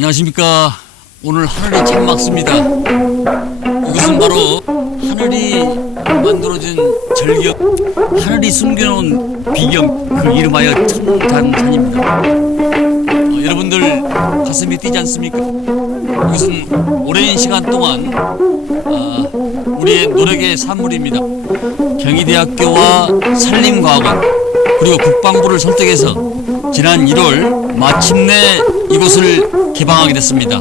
안녕하십니까. 오늘 하늘이 참 맑습니다. 이것은 바로 하늘이 만들어진 절경, 하늘이 숨겨놓은 비경, 그 이름하여 청탄산입니다. 어, 여러분들 가슴이 뛰지 않습니까? 이것은 오랜 시간 동안 아, 우리의 노력의 산물입니다. 경희대학교와 산림과학원 그리고 국방부를 설득해서 지난 1월 마침내 이곳을 개방하게 됐습니다.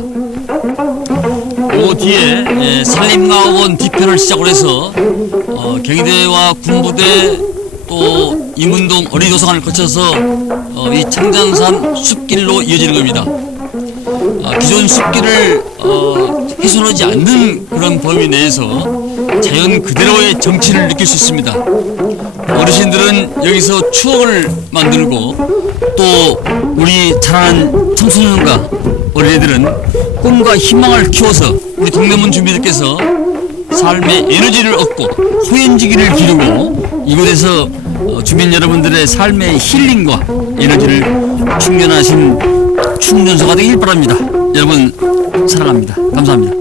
그 뒤에 에, 산림과학원 뒤편을 시작으로 해서 어, 경희대와 군부대 또 이문동 어린이도서관을 거쳐서 어, 이 청장산 숲길로 이어지는 겁니다. 아, 기존 숲길을 어, 훼손하지 않는 그런 범위 내에서 자연 그대로의 정치를 느낄 수 있습니다. 어르신들은 여기서 추억을 만들고 또 우리 자란 청소년과 어린애들은 꿈과 희망을 키워서 우리 동네문 주민들께서 삶의 에너지를 얻고 호연지기를 기르고 이곳에서 어, 주민 여러분들의 삶의 힐링과 에너지를 충전하신 충전소가 되길 바랍니다. 여러분 사랑합니다. 감사합니다.